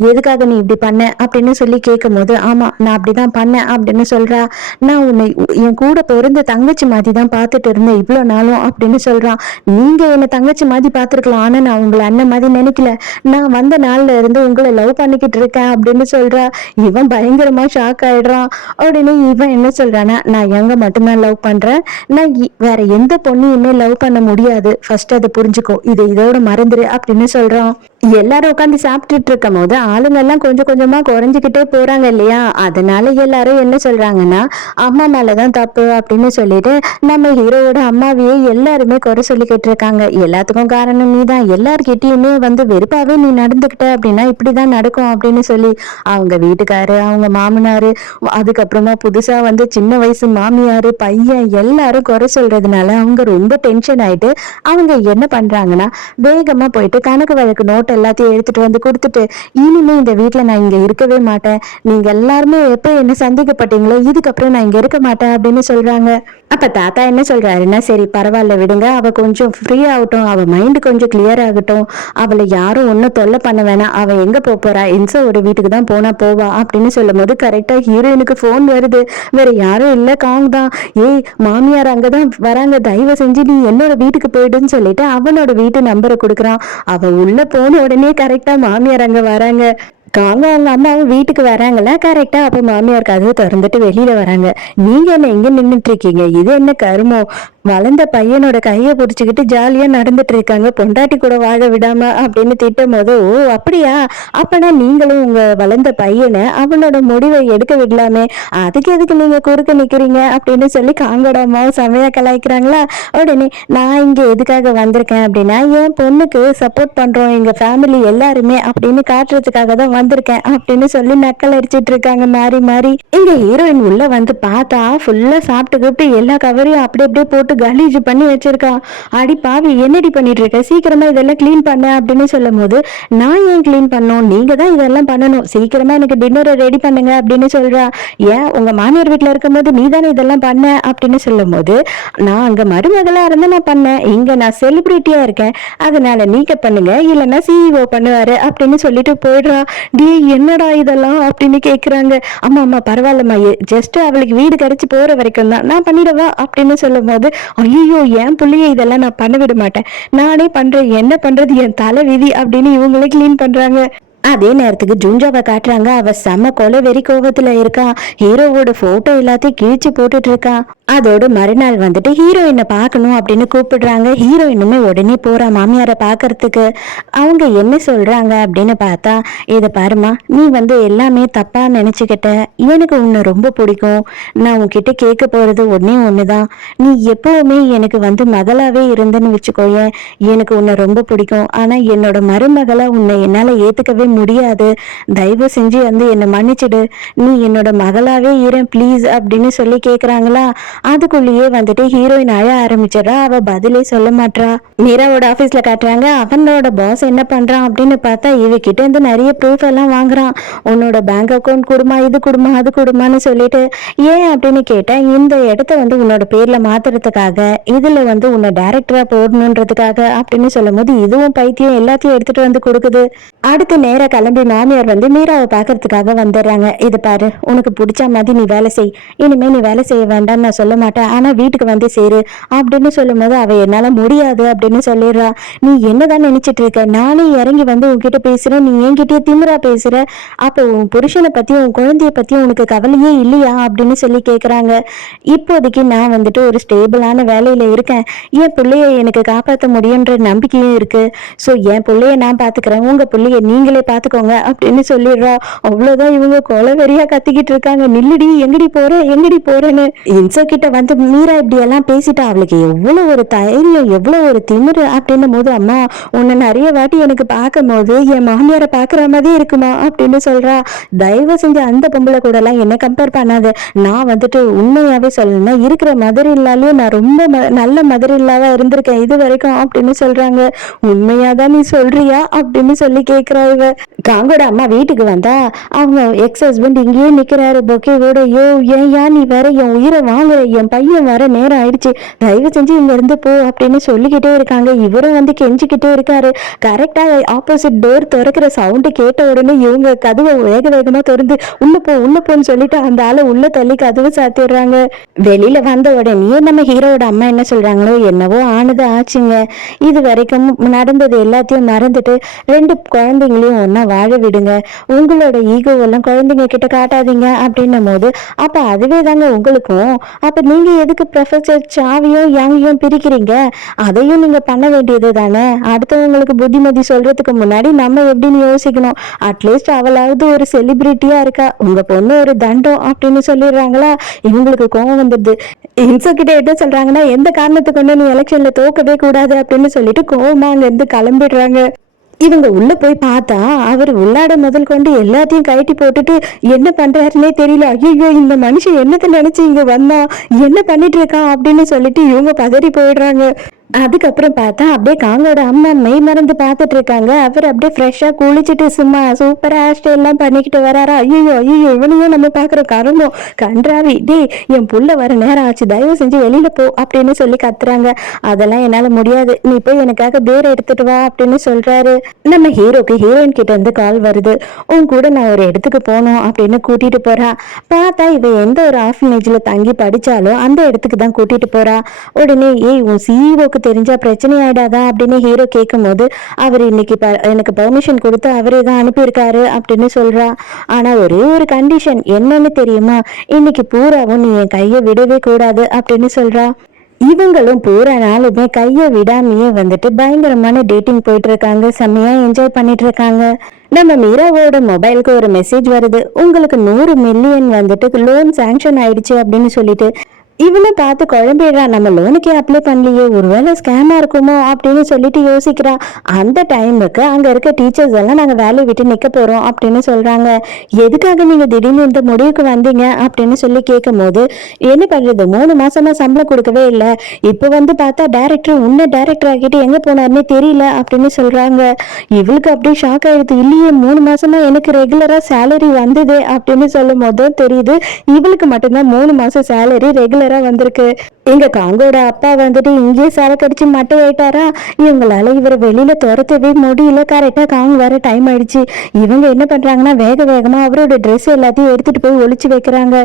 எதுக்காக நீ இப்படி பண்ண அப்படின்னு சொல்லி கேட்கும் போது, ஆமா நான் அப்படிதான் பண்ணேன் அப்படின்னு சொல்றா. நான் உன்னை என் கூட பிறந்த தங்கச்சி மாதிரி தான் பார்த்துட்டு இருந்தேன் இவ்வளவு நாளும் அப்படின்னு சொல்றான். நீங்க என்ன தங்கச்சி மாதிரி பார்த்திருக்கலாம், ஆனா நான் உங்களை அண்ணன் மாதிரி நினைக்கல, நான் வந்த நாள்ல இருந்து உங்களை லவ் பண்ணிக்கிட்டு இருக்கேன் அப்படின்னு சொல்றா. இவன் பயங்கரமா ஷாக் ஆயிடுறான். உடனே இவன் என்ன சொல்றானா, நான் எங்க மட்டும்தான் லவ் பண்றேன், நான் வேற எந்த பொண்ணையுமே லவ் பண்ண முடியாது, ஃபர்ஸ்ட் அதை புரிஞ்சுக்கோ, இதை இதோட மறந்துரு அப்படின்னு சொல்றான். எல்லாரும் உட்காந்து சாப்பிட்டுட்டு இருக்கும் போது ஆளுங்க எல்லாம் கொஞ்சம் கொஞ்சமா குறைஞ்சுக்கிட்டே போறாங்க இல்லையா, அதனால எல்லாரும் என்ன சொல்றாங்கன்னா, அம்மா மேலதான் தப்பு அப்படின்னு சொல்லிட்டு நம்ம ஹீரோவோட அம்மாவையே எல்லாருமே குறை சொல்லிக்கிட்டு இருக்காங்க. எல்லாத்துக்கும் காரணம் நீ தான், எல்லார்கிட்டயுமே வந்து வெறுப்பாவே நீ நடந்துக்கிட்ட அப்படின்னா இப்படிதான் நடக்கும் அப்படின்னு சொல்லி அவங்க வீட்டுக்காரு, அவங்க மாமனாரு, அதுக்கப்புறமா புதுசா வந்து சின்ன வயசு மாமியாரு, பையன் எல்லாரும் குறை சொல்றதுனால அவங்க ரொம்ப டென்ஷன் ஆயிட்டு அவங்க என்ன பண்றாங்கன்னா, வேகமா போயிட்டு கணக்கு வழக்கு நோட்டை போட்டோ எல்லாத்தையும் எடுத்துட்டு வந்து கொடுத்துட்டு, இனிமே இந்த வீட்டுல நான் இங்க இருக்கவே மாட்டேன், நீங்க எல்லாருமே எப்ப என்ன சந்தேகப்பட்டீங்களோ இதுக்கப்புறம் நான் இங்க இருக்க மாட்டேன் அப்படின்னு சொல்றாங்க. அப்ப தாத்தா என்ன சொல்றாருன்னா, சரி பரவாயில்ல விடுங்க, அவ கொஞ்சம் ஃப்ரீ ஆகட்டும், அவ மைண்ட் கொஞ்சம் கிளியர் ஆகட்டும், அவளை யாரும் ஒன்னும் தொல்லை பண்ண வேணாம், அவ எங்க போறா, இன்சோட வீட்டுக்கு தான் போவா அப்படின்னு சொல்லும் போது கரெக்டா ஹீரோயினுக்கு போன் வருது. வேற யாரும் இல்ல, காங் தான். ஏய் மாமியார் அங்கதான் வராங்க, தயவு செஞ்சு நீ என்னோட வீட்டுக்கு போயிடுன்னு சொல்லிட்டு அவனோட வீட்டு நம்பரை கொடுக்குறான். அவ உள்ள போன உடனே கரெக்டா மாமியார் அங்க வராங்க. காங்க அவங்க அம்மாவும் வீட்டுக்கு வராங்களா, கரெக்டா அப்ப மாமியார் கதவு திறந்துட்டு வெளியில வராங்க. நீங்க என்ன இங்க நின்றுட்டு இருக்கீங்க, இது என்ன கருமம், வளர்ந்த பையனோட கையை பிடிச்சிக்கிட்டு ஜாலியா நடந்துட்டு இருக்காங்க, பொண்டாட்டி கூட வாழ விடாம அப்படின்னு திட்டும் போது, ஓ அப்படியா, அப்பனா நீங்களும் உங்க வளர்ந்த பையனை அவனோட முடிவை எடுக்க விடலாமே, அதுக்கு எதுக்கு நீங்க குறுக்க நிக்கிறீங்க அப்படின்னு சொல்லி காங்கோட அம்மாவும் செமையா கலாய்க்கிறாங்களா. உடனே நான் இங்க எதுக்காக வந்திருக்கேன் அப்படின்னா, என் பொண்ணுக்கு சப்போர்ட் பண்றோம் எங்க ஃபேமிலி எல்லாருமே அப்படின்னு காட்டுறதுக்காக தான் வந்திருக்கேன் அப்படின்னு சொல்லி நக்கல் அடிச்சிட்டு இருக்காங்க மாறி மாறி. இங்க ஹீரோயின் உள்ள வந்து பார்த்தா ஃபுல்லா சாப்பிட்டுக்கிட்டு எல்லா கவரையும் அப்படி அப்படியே போட்டு கலீஜ் பண்ணி வச்சிருக்கா. அடி பாவி என்னடி பண்ணிட்டு இருக்க, சீக்கிரமா இதெல்லாம் கிளீன் பண்ண அப்படின்னு சொல்லும் போது, நான் ஏன் கிளீன் பண்ணணும், நீங்க தான் இதெல்லாம் பண்ணணும், சீக்கிரமா எனக்கு டின்னரை ரெடி பண்ணுங்க அப்படின்னு சொல்றா. ஏன் உங்க மாமியார் வீட்டுல இருக்கும் போது நீ தானே இதெல்லாம் பண்ண அப்படின்னு சொல்லும் போது, நான் அங்க மருமகளா இருந்து நான் பண்ணேன், இங்க நான் செலிபிரிட்டியா இருக்கேன், அதனால நீங்க பண்ணுங்க இல்லைன்னா சிஇஓ பண்ணுவாரு அப்படின்னு சொல்லிட்டு போயிடுறா. டே என்னடா இதெல்லாம் அப்படின்னு கேக்குறாங்க. அம்மா அம்மா பரவாயில்லம்மா, ஜஸ்ட் அவளுக்கு வீடு கிடைச்சி போற வரைக்கும் தான், நான் பண்ணிடவா அப்படின்னு சொல்லும் போது, ஐயோ என் பிள்ளைய இதெல்லாம் நான் பண்ண விட மாட்டேன், நானே பண்றேன், என்ன பண்றது என் தலை விதி அப்படின்னு இவங்களே கிளீன் பண்றாங்க. அதே நேரத்துக்கு ஜூஞ்சாவை காட்டுறாங்க. அவ செம்ம கொலை வெறி கோபத்துல இருக்கா. ஹீரோவோட போட்டோ எல்லாத்தையும் கிழிச்சு போட்டுட்டு இருக்கா. அதோட மறுநாள் வந்துட்டு ஹீரோயினை பார்க்கணும் அப்படின்னு கூப்பிடுறாங்க. ஹீரோயினுமே உடனே போறா மாமியாரை பாக்குறதுக்கு. அவங்க என்ன சொல்றாங்க அப்படின்னு பார்த்தா, இதை பாருமா, நீ வந்து எல்லாமே தப்பா நினைச்சுக்கிட்ட, எனக்கு உன்னை ரொம்ப பிடிக்கும், நான் உன்கிட்ட கேட்க போறது ஒன்னே ஒண்ணுதான், நீ எப்பவுமே எனக்கு வந்து மகளாவே இருந்தேன்னு வச்சுக்கோயேன், எனக்கு உன்னை ரொம்ப பிடிக்கும், ஆனா என்னோட மருமகளா உன்னை என்னால ஏத்துக்கவே முடியாது, தயவு செஞ்சு வந்து என்னை மன்னிச்சிடு, நீ என்னோட மகளாவே இரு ப்ளீஸ் அப்படின்னு சொல்லி கேக்குறாங்களா. அதுக்குள்ளேயே வந்துட்டு ஹீரோயின் அழ ஆரம்பிச்சிடறா. அவ பதிலே சொல்ல மாட்டா. மீராவோட ஆபீஸ்ல காட்டுறாங்க. அவனோட பாஸ் என்ன பண்றான் அப்படின்னு பார்த்தா, இவகிட்ட இருந்து நிறைய ப்ரூஃப் எல்லாம் வாங்குறான். உன்னோட பேங்க் அக்கௌண்ட் கொடுமா, இது கொடுமா, அது கொடுமான்னு சொல்லிட்டு. ஏன் அப்படின்னு கேட்டா, இந்த இடத்த வந்து உன்னோட பேர்ல மாத்துறதுக்காக, இதுல வந்து உன்னை டைரக்டரா போடணுன்றதுக்காக அப்படின்னு சொல்லும் போது, இதுவும் பைத்தியம் எல்லாத்தையும் எடுத்துட்டு வந்து கொடுக்குது. அடுத்த நேரம் கிளம்பி மாமியார் வந்து மீராவை பாக்குறதுக்காக வந்துடுறாங்க. இது பாரு, உனக்கு பிடிச்ச மாதிரி நீ வேலை செய், இனிமே நீ வேலை செய்ய வேண்டாம்னு நான் சொல்ல மாட்டேன், ஆனா வீட்டுக்கு வந்து சேரு அப்படின்னு சொல்லும் போது, அவ என்னால முடியாது அப்படின்னு சொல்லிடுறா. நீ என்னதான் நினைச்சிட்டு இருக்க, நானே இறங்கி வந்து உன்கிட்ட பேசுறேன், நீ என்கிட்டயே திமிரா பேசுற, அப்போ உன் புருஷனை பத்தியும் உன் குழந்தைய பத்தியும் உனக்கு கவலையே இல்லையா அப்படின்னு சொல்லி கேக்குறாங்க. இப்போதைக்கு நான் வந்துட்டு ஒரு ஸ்டேபிளான வேலையில இருக்கேன், என் பிள்ளைய எனக்கு காப்பாற்ற முடியுன்ற நம்பிக்கையும் இருக்கு, சோ என் பிள்ளைய நான் பாத்துக்கிறேன், உங்க பிள்ளைய நீங்களே பாத்துக்கோங்க அப்படின்னு சொல்லிடுறா. அவ்வளவுதான், இவங்க கொலவெறியா கத்திக்கிட்டு இருக்காங்க. நில்லுடி, எங்கடி போற, எங்கடி போறேன்னு. இன்சோ கிட்ட வந்து மீரா இப்படி எல்லாம் பேசிட்டா. அவளுக்கு எவ்வளவு ஒரு தைரியம், எவ்வளவு ஒரு திமிரு அப்படின்னும் போது, அம்மா உன்னை நிறைய வாட்டி எனக்கு பார்க்கும் போது என் மாமியாரை பாக்குற மாதிரி இருக்குமா அப்படின்னு சொல்றா. தயவு செஞ்சு அந்த பொம்பளை கூட எல்லாம் என்ன கம்பேர் பண்ணாத, நான் வந்துட்டு உண்மையாவே சொல்லணும்னா இருக்கிற மதர் இல்லாலையும் நான் ரொம்ப நல்ல மதர் இல்லாவா இருந்திருக்கேன் இது வரைக்கும் அப்படின்னு சொல்றாங்க. உண்மையாதான் நீ சொல்றியா அப்படின்னு சொல்லி கேக்குறா இவ. காங்கோட அம்மா வீட்டுக்கு வந்தா அவங்க எக்ஸ் ஹஸ்பண்ட் இங்கேயே நிக்கிறாரு பொக்கேவோட. யோ ஏன் நீ வேற என் உயிரை வாங்குற, என் பையன் வர நேரம் ஆயிடுச்சு, தயவு செஞ்சு இங்க இருந்து போ அப்படின்னு சொல்லிக்கிட்டே இருக்காங்க. இவரும் வந்து கெஞ்சிக்கிட்டே இருக்காரு. கரெக்டா ஆப்போசிட் டோர் திறக்கிற சவுண்டு கேட்ட உடனே இவங்க கதவை வேக வேகமா திறந்து உள்ள போன்னு சொல்லிட்டு அந்த ஆளை உள்ள தள்ளி கதவு சாத்திடுறாங்க. வெளியில வந்த உடனே நம்ம ஹீரோட அம்மா என்ன சொல்றாங்களோ என்னவோ ஆனது ஆச்சுங்க. இது வரைக்கும் நடந்தது எல்லாத்தையும் மறந்துட்டு ரெண்டு குழந்தைங்களையும் ஒன்னா வாழ விடுங்க, உங்களோட ஈகோவெல்லாம் குழந்தைங்க கிட்ட காட்டாதீங்க அப்படின்னும் போது, அப்ப அதுவே தாங்க உங்களுக்கும், அப்ப நீங்க எதுக்கு ப்ரொஃபசர் சாவியும் யாங்கையும் பிரிக்கிறீங்க, அதையும் நீங்க பண்ண வேண்டியது தானே. அடுத்தவங்களுக்கு புத்திமதி சொல்றதுக்கு முன்னாடி நம்ம எப்படின்னு யோசிக்கணும். அட்லீஸ்ட் அவளாவது ஒரு செலிபிரிட்டியா இருக்கா, உங்க பொண்ணு ஒரு தண்டம் அப்படின்னு சொல்லிடுறாங்களா. இவங்களுக்கு கோவம் வந்துடுது. இன்சோ கிட்ட என்ன சொல்றாங்கன்னா, எந்த காரணத்தை கொண்டு நீ எலெக்ஷன்ல தோக்கவே கூடாது அப்படின்னு சொல்லிட்டு கோவமா அங்க இருந்து கிளம்பிடுறாங்க. இவங்க உள்ள போய் பார்த்தா அவர் உள்ளாட முதல் கொண்டு எல்லாத்தையும் கழட்டி போட்டுட்டு என்ன பண்றாருன்னே தெரியல. ஐயோ இந்த மனுஷன் என்னத்தை நினைச்சு இங்க வந்தா, என்ன பண்ணிட்டு இருக்கான் அப்படின்னு சொல்லிட்டு இவங்க பதறி போயிடுறாங்க. அதுக்கப்புறம் பார்த்தா அப்படியே காங்கோட அம்மா மெய் மறந்து பார்த்துட்டு இருக்காங்க. அவர் அப்படியே ஃப்ரெஷ்ஷா குளிச்சுட்டு சும்மா சூப்பரா ஹேர் ஸ்டைல் எல்லாம் பண்ணிக்கிட்டு வராரா. ஐயோ ஐயோ இவனையும் நம்ம பாக்குற கருமோ கன்றாவி, டே என் புள்ள வர நேரம் ஆச்சு, தயவு செஞ்சு வெளியில போ அப்படின்னு சொல்லி கத்துறாங்க. அதெல்லாம் என்னால முடியாது, நீ போய் எனக்காக பேர் எடுத்துட்டு வா அப்படின்னு சொல்றாரு. நம்ம ஹீரோக்கு ஹீரோயின் கிட்ட இருந்து கால் வருது. உன் கூட நான் ஒரு இடத்துக்கு போனோம் அப்படின்னு கூட்டிட்டு போறா. பார்த்தா இவ எந்த ஒரு ஆர்ஃபனேஜ்ல தங்கி படிச்சாலும் அந்த இடத்துக்கு தான் கூட்டிட்டு போறா. உடனே ஏய் உன் சிஇஓக்கு தெரிஞ்சா பிரச்சனை ஆயிடாதா அப்படின்னு ஹீரோ கேட்கும் போது அவர் இன்னைக்கு எனக்கு பெர்மிஷன் கொடுத்து அவரே தான் அனுப்பியிருக்காரு அப்படின்னு சொல்றா. ஆனா ஒரே ஒரு கண்டிஷன் என்னன்னு தெரியுமா, இன்னைக்கு பூராவும் நீ என் கையை விடவே கூடாது அப்படின்னு சொல்றா. இவங்களும் பூரா நாளுமே கையை விடாமையே வந்துட்டு பயங்கரமான டேட்டிங் போயிட்டு இருக்காங்க. செம்மையா என்ஜாய் பண்ணிட்டு இருக்காங்க. நம்ம மீராவோட மொபைலுக்கு ஒரு மெசேஜ் வருது, உங்களுக்கு 100 மில்லியன் வந்துட்டு லோன் சாங்ஷன் ஆயிடுச்சு அப்படின்னு சொல்லிட்டு. இவனை பார்த்து குழம்பிடுறா, நம்ம லோனுக்கே அப்ளை பண்ணலையே, ஒருவேளை ஸ்கேமா இருக்குமோ அப்படின்னு சொல்லிட்டு யோசிக்கிறா. அந்த டைமுக்கு அங்க இருக்க டீச்சர்ஸ் எல்லாம் நாங்க வேலையை விட்டு நிக்க போறோம் அப்படின்னு சொல்றாங்க. எதுக்காக நீங்க திடீர்னு இந்த முடிவுக்கு வந்தீங்க அப்படின்னு சொல்லி கேட்கும் போது, என்ன பண்றது 3 மாசமா சம்பளம் கொடுக்கவே இல்லை, இப்ப வந்து பார்த்தா டைரக்டர் உன்ன டைரக்டர் ஆகிட்டு எங்க போனாருன்னே தெரியல அப்படின்னு சொல்றாங்க. இவளுக்கு அப்படியே ஷாக் ஆயிடுது. இல்லையே 3 மாசமா எனக்கு ரெகுலரா சேலரி வந்தது அப்படின்னு சொல்லும் போதும் தெரியுது இவளுக்கு மட்டும்தான் 3 மாசம் சேலரி ரெகுலரா வந்திருக்கு. எங்க காங்கோட அப்பா வந்துட்டு இங்கேயே சரக்கடிச்சு மட்டை ஆயிட்டாரா. இவங்களால இவரை வெளியில துரத்தவே முடியல. கரெக்டா காங் வர டைம் ஆயிடுச்சு. இவங்க என்ன பண்றாங்கன்னா வேக வேகமா அவரோட ட்ரெஸ் எல்லாத்தையும் எடுத்துட்டு போய் ஒளிச்சு வைக்கிறாங்க.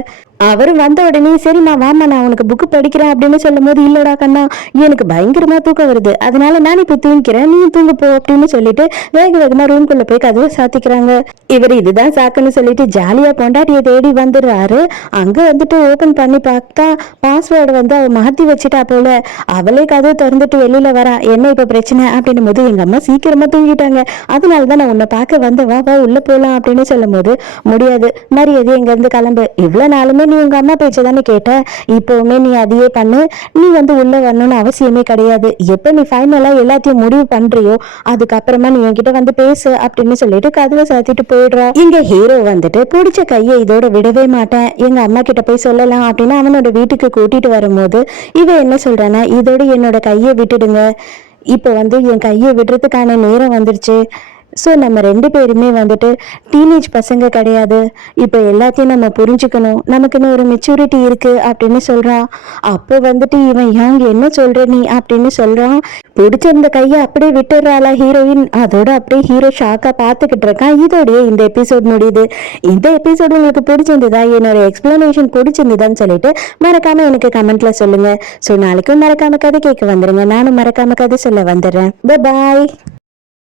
அவரு வந்த உடனே சரிம்மா வாமா நான் உனக்கு புக்கு படிக்கிறேன் அப்படின்னு சொல்லும் போது, இல்லடா கண்ணா எனக்கு பயங்கரமா தூக்கம் வருது, அதனால நான் இப்ப தூங்கிக்கிறேன், நீ தூங்க போ அப்படின்னு சொல்லிட்டு வேக வேகமா ரூம்குள்ள போய் கதவை சாத்திக்கிறாங்க. இவர் இதுதான் சாக்குன்னு சொல்லிட்டு ஜாலியா பொண்டாட்டியை தேடி வந்துடுறாரு. அங்க வந்துட்டு ஓபன் பண்ணி பார்த்தா பாஸ்வேர்டு வந்து அவ மாத்தி வச்சுட்டா போல. அவளே கதவை திறந்துட்டு வெளியில வரா. என்ன இப்ப பிரச்சனை அப்படின்னும் போது, எங்க அம்மா சீக்கிரமா தூங்கிட்டாங்க, அதனாலதான் நான் உன்னை பார்க்க வந்த, வா வா உள்ள போலாம் அப்படின்னு சொல்லும் போது, முடியாது மரியாதை எங்க இருந்து கிளம்பு, இவ்வளவு நாளுமே நீ உங்க அம்மா பேச்ச தானே கேட்ட, இப்பவுமே நீ அதையே பண்ணு, நீ வந்து உள்ள வரணும்னு அவசியமே கிடையாது, எப்ப நீ ஃபைனலா எல்லாத்தையும் முடிவு பண்றியோ அதுக்கப்புறமா நீ என்கிட்ட வந்து பேசு அப்படின்னு சொல்லிட்டு கதவை சாத்திட்டு போயிடுறா. இங்க ஹீரோ வந்துட்டு பிடிச்ச கையை இதோட விடவே மாட்டேன், எங்க அம்மா கிட்ட போய் சொல்லலாம் அப்படின்னு அவனோட வீட்டுக்கு கூட்டிட்டு வரும்போது இவ என்ன சொல்றானா, இதோட என்னோட கையை விட்டுடுங்க, இப்ப வந்து என் கையை விடுறதுக்கான நேரம் வந்துருச்சு. ஸோ நம்ம 2 பேருமே வந்துட்டு டீனேஜ் பசங்க கிடையாது, இப்போ எல்லாத்தையும் நம்ம புரிஞ்சுக்கணும், நமக்குன்னு ஒரு மெச்சூரிட்டி இருக்கு அப்படின்னு சொல்றான். அப்போ வந்துட்டு இவன் யாங் என்ன சொல்ற நீ அப்படின்னு சொல்றான். பிடிச்சிருந்த கையை அப்படியே விட்டுறாளா ஹீரோயின். அதோட அப்படியே ஹீரோ ஷாக்கா பார்த்துக்கிட்டு இருக்கான். இதோடய இந்த எபிசோட் முடியுது. இந்த எபிசோட் உங்களுக்கு பிடிச்சிருந்ததா, என்னோட எக்ஸ்பிளனேஷன் பிடிச்சிருந்ததான்னு சொல்லிட்டு மறக்காம எனக்கு கமெண்ட்ல சொல்லுங்க. ஸோ நாளைக்கும் மறக்காம கதை கேட்க வந்துருங்க, நானும் மறக்காம கதை சொல்ல வந்துடுறேன். பாய்.